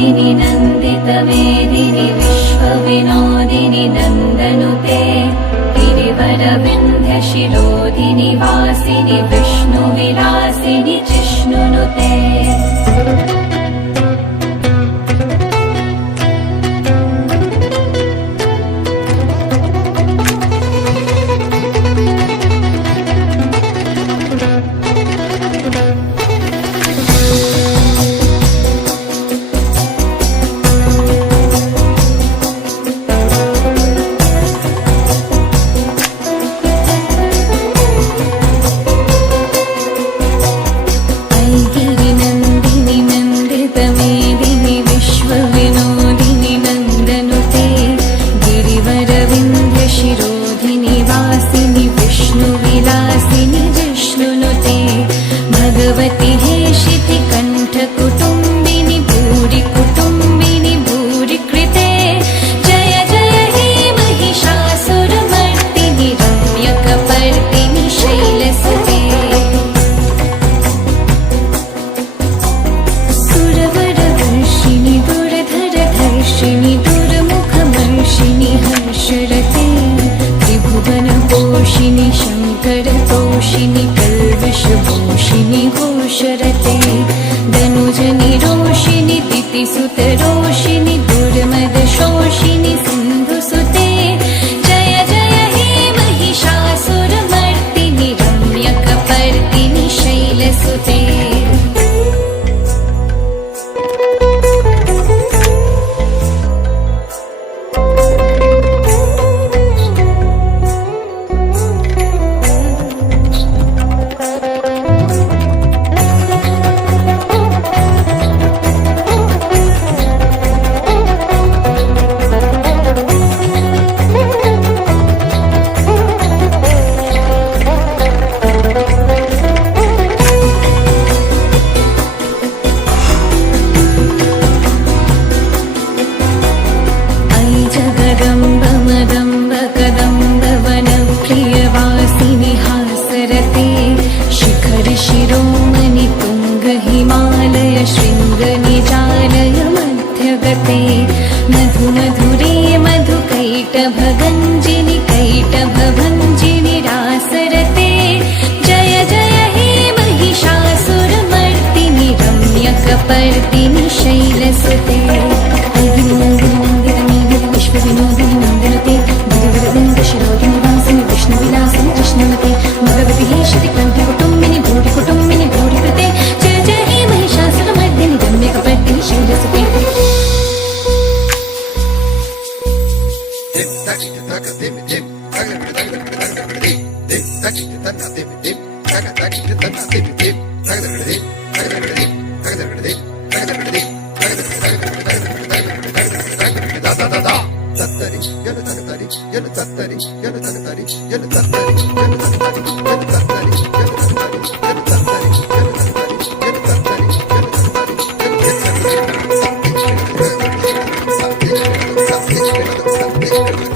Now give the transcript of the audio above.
विनोदिनि नन्दितमेदिनि विश्वविनोदिनि नन्दनुते गिरिवरविन्ध्यशिरोधिनि वासिनि विष्णुविलासिनि जिष्णुनुते भगवति हेशिति कंठ कुटुंबिनि भूरि कुटुंबिनि भूरि कृते जय जय हे महिषासुरमर्दिनि रम्यकपर्दिनि शैलसुते सुरवरवर्षिणि दुर्धरधर्षिणि दुर्मुखमर्षिणि हर्षरते त्रिभुवनपोषिणि शङ्करतोषिणि कल्विषभूषिणि घोषरते धनुजनि रोषिणि दितिसुतरोषिणि दुर्मदशोषिणि सिन्धुसुते जय जय हे महिषासुरमर्दिनि रम्यकपर्दिनि शैलसुते शिरोमणि तुंग हिमालय शृंग निजालय मध्यगते मधु मधुरे मधु कैटभगञ्जिनि कैटभभञ्जिनि रासरते जय जय हे महिषासुरमर्दिनि रम्यकपर्दिनि शैलसुते विश्वविनोदिनि नन्दनुते गिरिवरविन्दशिरोधिनि वासिनि विष्णुविलासिनि जिष्णुनुते भगवति हेशिति कंठ कुटुंबिनि भूरि कुटुंबिनि भूरि कृते जय जय हे महिषासुरमर्दिनि रम्यकपर्दिनि शैलसुते Thank you.